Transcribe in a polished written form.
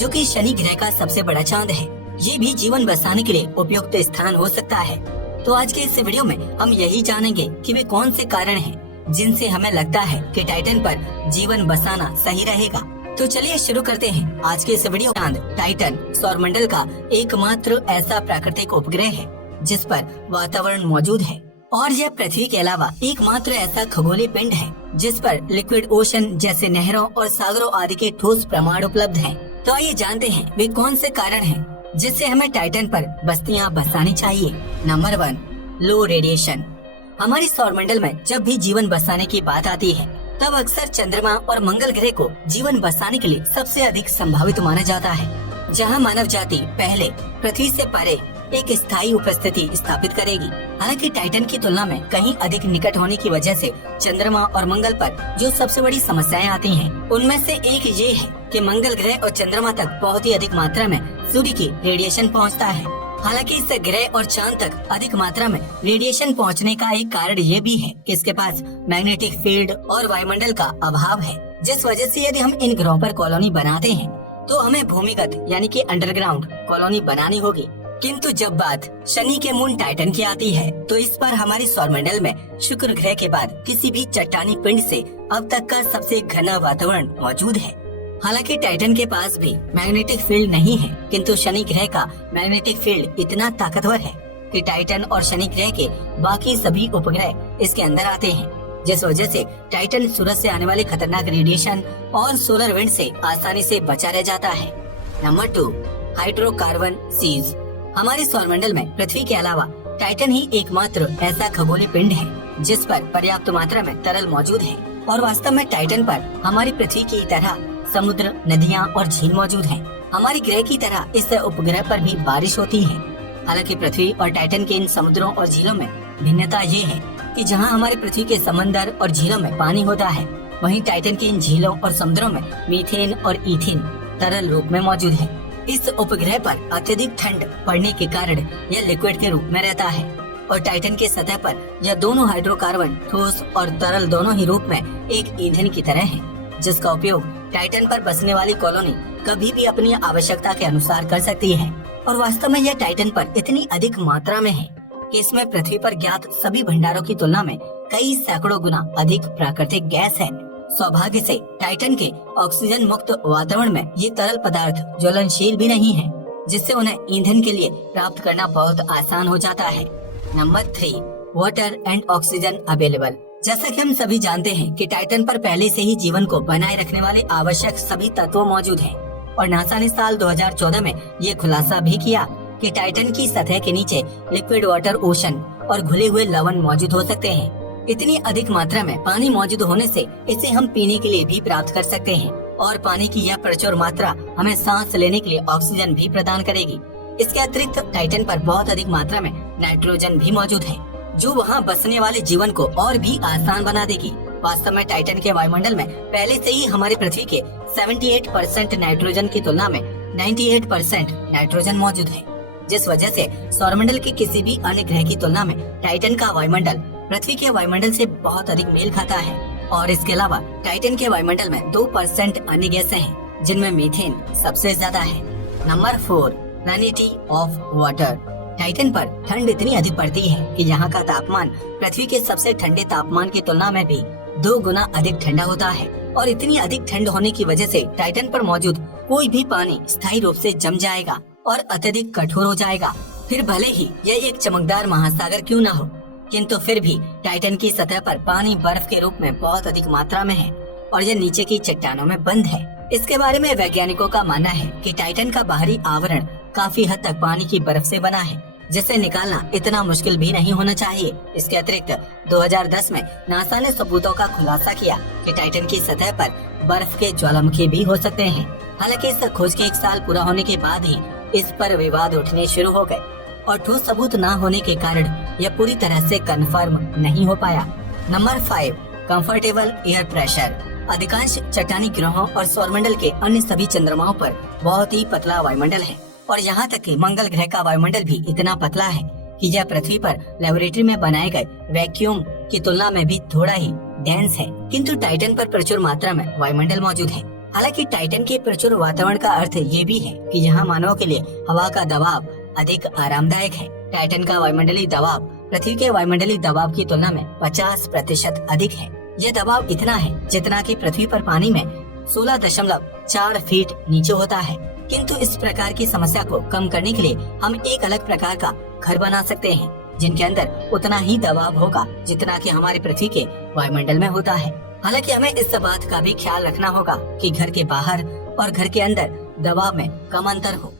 जो कि शनि ग्रह का सबसे बड़ा चांद है। ये भी जीवन बसाने के लिए उपयुक्त स्थान हो सकता है। तो आज के इस वीडियो में हम यही जानेंगे कि वे कौन से कारण हैं जिनसे हमें लगता है कि टाइटन पर जीवन बसाना सही रहेगा। तो चलिए शुरू करते हैं आज के इस वीडियो। चांद टाइटन सौरमंडल का एकमात्र ऐसा प्राकृतिक उपग्रह है जिस पर वातावरण मौजूद है, और यह पृथ्वी के अलावा एकमात्र ऐसा खगोलीय पिंड है जिस पर लिक्विड ओशन जैसे नहरों और सागरों आदि के ठोस प्रमाण उपलब्ध हैं। तो आइए जानते हैं वे कौन से कारण हैं जिससे हमें टाइटन पर बस्तियां बसानी चाहिए। नंबर 1, लो रेडिएशन। हमारी सौरमंडल में जब भी जीवन बसाने की बात आती है तब अक्सर चंद्रमा और मंगल ग्रह को जीवन बसाने के लिए सबसे अधिक संभावित माना जाता है, जहां मानव जाति पहले पृथ्वी से परे एक स्थायी उपस्थिति स्थापित करेगी। हालांकि टाइटन की तुलना में कहीं अधिक निकट होने की वजह से चंद्रमा और मंगल पर जो सबसे बड़ी समस्याएं आती हैं, उनमें से एक ये है कि मंगल ग्रह और चंद्रमा तक बहुत ही अधिक मात्रा में सूर्य की रेडिएशन पहुंचता है। हालांकि इस ग्रह और चांद तक अधिक मात्रा में रेडिएशन पहुंचने का एक कारण ये भी है कि इसके पास मैग्नेटिक फील्ड और वायुमंडल का अभाव है, जिस वजह से यदि हम इन ग्रहों पर कॉलोनी बनाते हैं तो हमें भूमिगत यानी कि अंडरग्राउंड कॉलोनी बनानी होगी। किंतु जब बात शनि के मून टाइटन की आती है तो इस पर हमारी सौरमंडल में शुक्र ग्रह के बाद किसी भी चट्टानी पिंड से अब तक का सबसे घना वातावरण मौजूद है। हालांकि टाइटन के पास भी मैग्नेटिक फील्ड नहीं है, किंतु शनि ग्रह का मैग्नेटिक फील्ड इतना ताकतवर है कि टाइटन और शनि ग्रह के बाकी सभी उपग्रह इसके अंदर आते हैं, जिस वजह से टाइटन सूरज से आने वाले खतरनाक रेडिएशन और सोलर विंड से आसानी से बचा रह जाता है। Number 2, hydrocarbon seas. हमारे सौरमंडल में पृथ्वी के अलावा टाइटन ही एकमात्र ऐसा खगोलीय पिंड है जिस पर पर्याप्त मात्रा में तरल मौजूद है, और वास्तव में टाइटन पर हमारी पृथ्वी की तरह समुद्र, नदियां और झील मौजूद हैं। हमारे ग्रह की तरह इस उपग्रह पर भी बारिश होती है। हालांकि पृथ्वी और टाइटन के इन समुद्रों और झीलों में भिन्नता ये है कि जहां हमारी पृथ्वी के समंदर और झीलों में पानी होता है, वहीं टाइटन के इन झीलों और समुद्रों में मीथेन और ईथेन तरल रूप में मौजूद है। इस उपग्रह पर अत्यधिक ठंड पड़ने के कारण यह लिक्विड के रूप में रहता है, और टाइटन के सतह पर यह दोनों हाइड्रोकार्बन ठोस और तरल दोनों ही रूप में एक ईंधन की तरह है, जिसका उपयोग टाइटन पर बसने वाली कॉलोनी कभी भी अपनी आवश्यकता के अनुसार कर सकती है। और वास्तव में यह टाइटन पर इतनी अधिक मात्रा में है कि इसमें पृथ्वी पर ज्ञात सभी भंडारों की तुलना में कई सैकड़ों गुना अधिक प्राकृतिक गैस है। सौभाग्य से टाइटन के ऑक्सीजन मुक्त वातावरण में ये तरल पदार्थ ज्वलनशील भी नहीं है, जिससे उन्हें ईंधन के लिए प्राप्त करना बहुत आसान हो जाता है। Number 3, water and oxygen available. जैसा कि हम सभी जानते हैं कि टाइटन पर पहले से ही जीवन को बनाए रखने वाले आवश्यक सभी तत्व मौजूद हैं, और नासा ने साल 2014 में ये खुलासा भी किया कि टाइटन की सतह के नीचे लिक्विड वाटर ओशन और घुले हुए लवण मौजूद हो सकते हैं। इतनी अधिक मात्रा में पानी मौजूद होने से इसे हम पीने के लिए भी प्राप्त कर सकते हैं, और पानी की यह प्रचुर मात्रा हमें सांस लेने के लिए ऑक्सीजन भी प्रदान करेगी। इसके अतिरिक्त टाइटन पर बहुत अधिक मात्रा में नाइट्रोजन भी मौजूद है, जो वहाँ बसने वाले जीवन को और भी आसान बना देगी। वास्तव में टाइटन के वायुमंडल में पहले से ही हमारी पृथ्वी के 78% नाइट्रोजन की तुलना में 98% नाइट्रोजन मौजूद है, जिस वजह से सौरमंडल के किसी भी अन्य ग्रह की तुलना में टाइटन का वायुमंडल पृथ्वी के वायुमंडल से बहुत अधिक मेल खाता है। और इसके अलावा टाइटन के वायुमंडल में 2% अन्य गैसें हैं, जिनमें मीथेन सबसे ज्यादा है। Number 4, salinity of water. Titan पर ठंड इतनी अधिक पड़ती है कि यहाँ का तापमान पृथ्वी के सबसे ठंडे तापमान की तुलना में भी 2 गुना अधिक ठंडा होता है, और इतनी अधिक ठंड होने की वजह से टाइटन पर मौजूद कोई भी पानी स्थायी रूप से जम जाएगा और अत्यधिक कठोर हो जाएगा। फिर भले ही यह एक चमकदार महासागर क्यों न हो, किंतु फिर भी टाइटन की सतह पर पानी बर्फ के रूप में बहुत अधिक मात्रा में है, और यह नीचे की चट्टानों में बंद है। इसके बारे में वैज्ञानिकों का मानना है कि टाइटन का बाहरी आवरण काफी हद तक पानी की बर्फ से बना है, जिसे निकालना इतना मुश्किल भी नहीं होना चाहिए। इसके अतिरिक्त 2010 में नासा ने सबूतों का खुलासा किया कि टाइटन की सतह पर बर्फ के ज्वालामुखी भी हो सकते हैं। हालांकि इस खोज के 1 साल पूरा होने के बाद ही इस पर विवाद उठने शुरू हो गए, और ठोस सबूत न होने के कारण यह पूरी तरह से कंफर्म नहीं हो पाया। Number 5, comfortable air pressure. अधिकांश चट्टानी ग्रहों और सौरमंडल के अन्य सभी चंद्रमाओं पर बहुत ही पतला वायुमंडल है, और यहाँ तक कि मंगल ग्रह का वायुमंडल भी इतना पतला है कि यह पृथ्वी पर लेबोरेटरी में बनाए गए वैक्यूम की तुलना में भी थोड़ा ही डेंस है। किंतु टाइटन पर प्रचुर मात्रा में वायुमंडल मौजूद है, हालांकि टाइटन के प्रचुर वातावरण का अर्थ ये भी है कि यहाँ मानवों के लिए हवा का दबाव अधिक आरामदायक है। टाइटन का वायुमंडलीय दबाव पृथ्वी के वायुमंडलीय दबाव की तुलना में 50% अधिक है। यह दबाव इतना है जितना कि पृथ्वी पर पानी में 16.4 फीट नीचे होता है। किंतु इस प्रकार की समस्या को कम करने के लिए हम एक अलग प्रकार का घर बना सकते हैं, जिनके अंदर उतना ही दबाव होगा जितना कि हमारी पृथ्वी के वायुमंडल में होता है। हालांकि हमें इस बात का भी ख्याल रखना होगा कि घर के बाहर और घर के अंदर दबाव में कम अंतर हो।